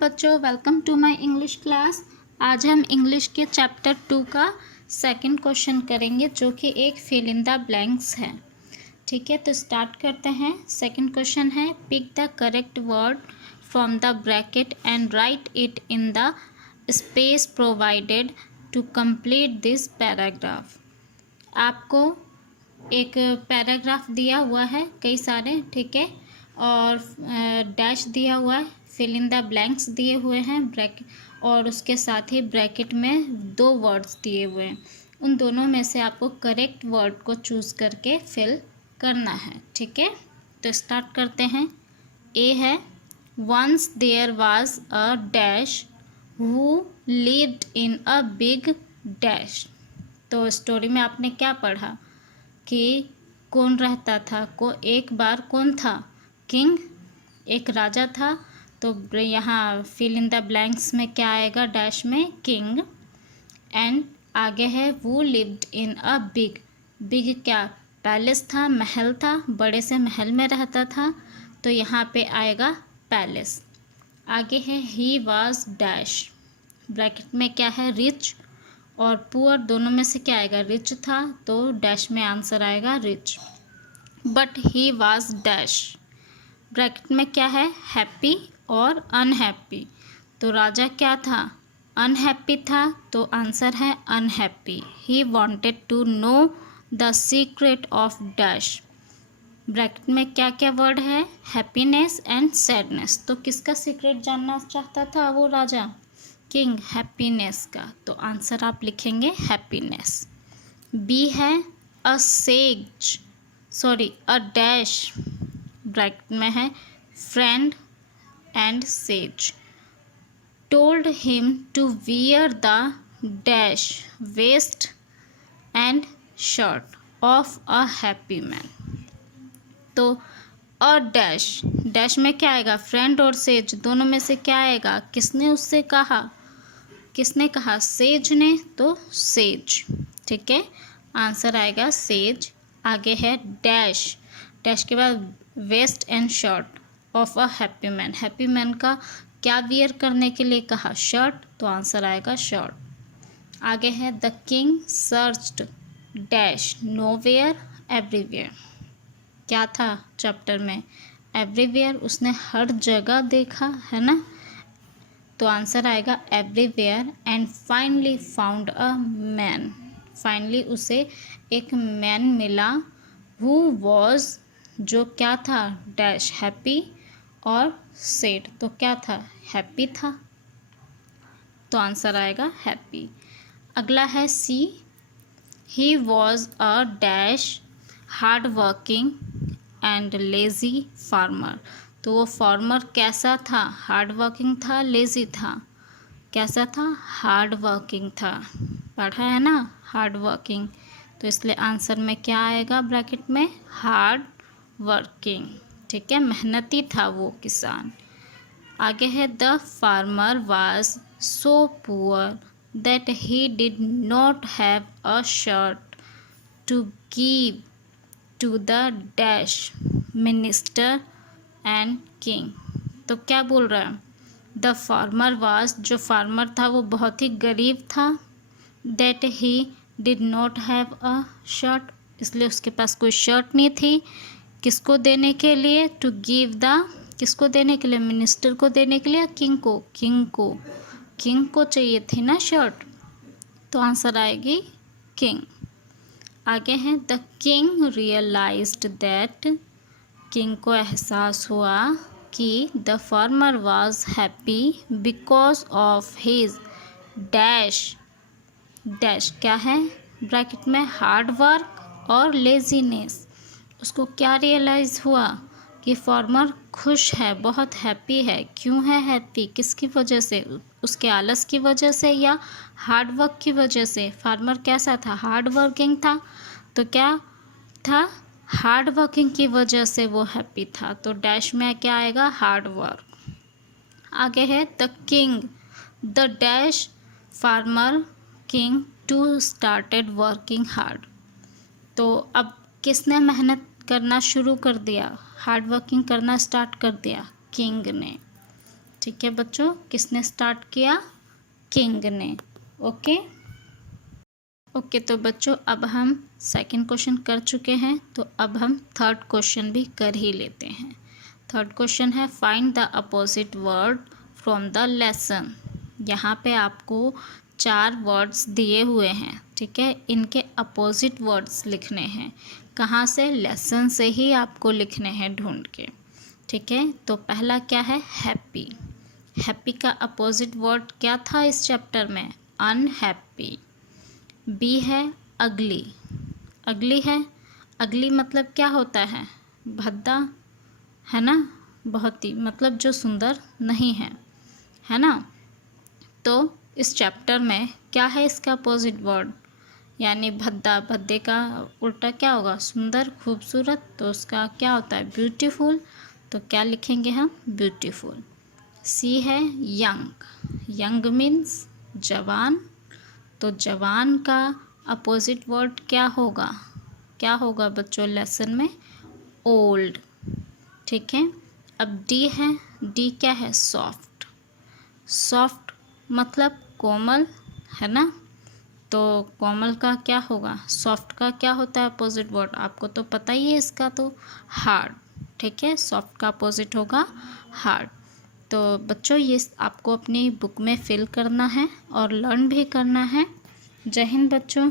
बच्चों, welcome to my English class. आज हम इंग्लिश के चैप्टर 2 का सेकंड क्वेश्चन करेंगे जो कि एक फिल इन द ब्लैंक्स है। ठीक है, तो स्टार्ट करते हैं। सेकंड क्वेश्चन है, pick the correct word from the bracket and write it in the space provided to complete this paragraph. आपको एक पैराग्राफ दिया हुआ है, कई सारे, ठीक है, और डैश दिया हुआ है, फिल इन द ब्लैंक्स दिए हुए हैं ब्रैकेट, और उसके साथ ही ब्रैकेट में 2 वर्ड्स दिए हुए हैं। उन दोनों में से आपको करेक्ट वर्ड को चूज़ करके फिल करना है। ठीक है, तो स्टार्ट करते हैं। ए है, once there was a dash who lived in a big dash. तो स्टोरी में आपने क्या पढ़ा कि कौन रहता था, एक बार कौन था, किंग, एक राजा था। तो यहाँ फिल इन द ब्लैंक्स में क्या आएगा, डैश में किंग। एंड आगे है वो lived in a big, big क्या, पैलेस था, महल था, बड़े से महल में रहता था, तो यहाँ पे आएगा पैलेस। आगे है ही वाज डैश, ब्रैकेट में क्या है, रिच और पुअर, दोनों में से क्या आएगा, रिच था, तो डैश में आंसर आएगा rich. But he was dash, bracket में क्या है, हैप्पी और अनहैप्पी, तो राजा क्या था, अनहैप्पी था, तो आंसर है unhappy. He wanted to know the secret of dash, bracket में क्या क्या वर्ड है, हैप्पीनेस एंड सैडनेस, तो किसका सीक्रेट जानना चाहता था वो राजा, किंग, हैप्पीनेस का, तो आंसर आप लिखेंगे हैप्पीनेस। बी है, a sage, sorry a dash, bracket में है friend and sage, told him to wear the dash vest and shirt of a happy man. तो अ डैश, डैश में क्या आएगा, फ्रेंड और सेज, दोनों में से क्या आएगा, किसने उससे कहा, किसने कहा, सेज ने, तो सेज। ठीक है, आंसर आएगा सेज। आगे है डैश, डैश के बाद vest and shirt of a happy man, happy man का क्या वियर करने के लिए कहा, शर्ट, तो आंसर आएगा शर्ट। आगे है the king searched dash nowhere everywhere, क्या था चैप्टर में, एवरीवेयर, उसने हर जगह देखा है ना, तो आंसर आएगा everywhere. And finally found a man, finally उसे एक मैन मिला, हु वॉज, जो क्या था, डैश हैप्पी और सेड, तो क्या था, हैप्पी था, तो आंसर आएगा हैप्पी। अगला है C, he was a dash hard working and lazy farmer, तो वो फार्मर कैसा था, हार्ड वर्किंग था, लेज़ी था, कैसा था, हार्ड वर्किंग था, पढ़ा है ना, हार्ड वर्किंग, तो इसलिए आंसर में क्या आएगा, ब्रैकेट में हार्ड वर्किंग। ठीक है, मेहनती था वो किसान। आगे है the farmer was so poor that he did not have a shirt to give to the dash minister and king, तो क्या बोल रहा है, द फार्मर वाज, जो फार्मर था वो बहुत ही गरीब था, that he did not have a shirt, इसलिए उसके पास कोई शर्ट नहीं थी, किसको देने के लिए, टू गिव द, किसको देने के लिए, मिनिस्टर को देने के लिए, किंग को, किंग को चाहिए थी ना शर्ट, तो आंसर आएगी किंग। आगे है the king realized that, king को एहसास हुआ कि the farmer was happy because of his dash, dash क्या है, ब्रैकेट में हार्ड वर्क और लेजीनेस, उसको क्या रियलाइज़ हुआ कि फार्मर खुश है, बहुत हैप्पी है, क्यों है हैप्पी, किसकी वजह से, उसके आलस की वजह से या हार्ड वर्क की वजह से, फार्मर कैसा था, हार्ड वर्किंग था, तो क्या था, हार्ड वर्किंग की वजह से वो हैप्पी था, तो डैश में क्या आएगा, हार्ड वर्क। आगे है the king the dash farmer king too started working hard, तो अब किसने मेहनत करना शुरू कर दिया, हार्ड वर्किंग करना स्टार्ट कर दिया, किंग ने। ठीक है बच्चों, किसने स्टार्ट किया? किंग ने। ओके ओके, तो बच्चों अब हम सेकंड क्वेश्चन कर चुके हैं, तो अब हम थर्ड क्वेश्चन भी कर ही लेते हैं। थर्ड क्वेश्चन है find the opposite word from the lesson. यहाँ पे आपको 4 वर्ड्स दिए हुए हैं, ठीक है, इनके अपोजिट वर्ड्स लिखने हैं। कहाँ से? लेसन से ही आपको लिखने हैं ढूंढ के, ठीक है। तो पहला क्या है? हैप्पी। हैप्पी का अपोजिट वर्ड क्या था इस चैप्टर में? अनहैप्पी। बी है अगली। अगली है, अगली मतलब क्या होता है? भद्दा, है ना, बहुत ही, मतलब जो सुंदर नहीं है, है ना। तो इस चैप्टर में क्या है इसका अपोजिट वर्ड? यानी भद्दा, भद्दे का उल्टा क्या होगा? सुंदर, खूबसूरत, तो उसका क्या होता है? ब्यूटीफुल। तो क्या लिखेंगे हम? ब्यूटीफुल। सी है यंग। यंग मीन्स जवान, तो जवान का अपोजिट वर्ड क्या होगा? क्या होगा बच्चों लेसन में? ओल्ड, ठीक है। अब डी है, डी क्या है? सॉफ्ट। सॉफ्ट मतलब कोमल, है ना। तो कोमल का क्या होगा? सॉफ्ट का क्या होता है अपोजिट वर्ड? आपको तो पता ही है इसका, तो हार्ड, ठीक है। सॉफ्ट का अपोजिट होगा हार्ड। तो बच्चों ये आपको अपनी बुक में फिल करना है और लर्न भी करना है। जय हिंद बच्चों।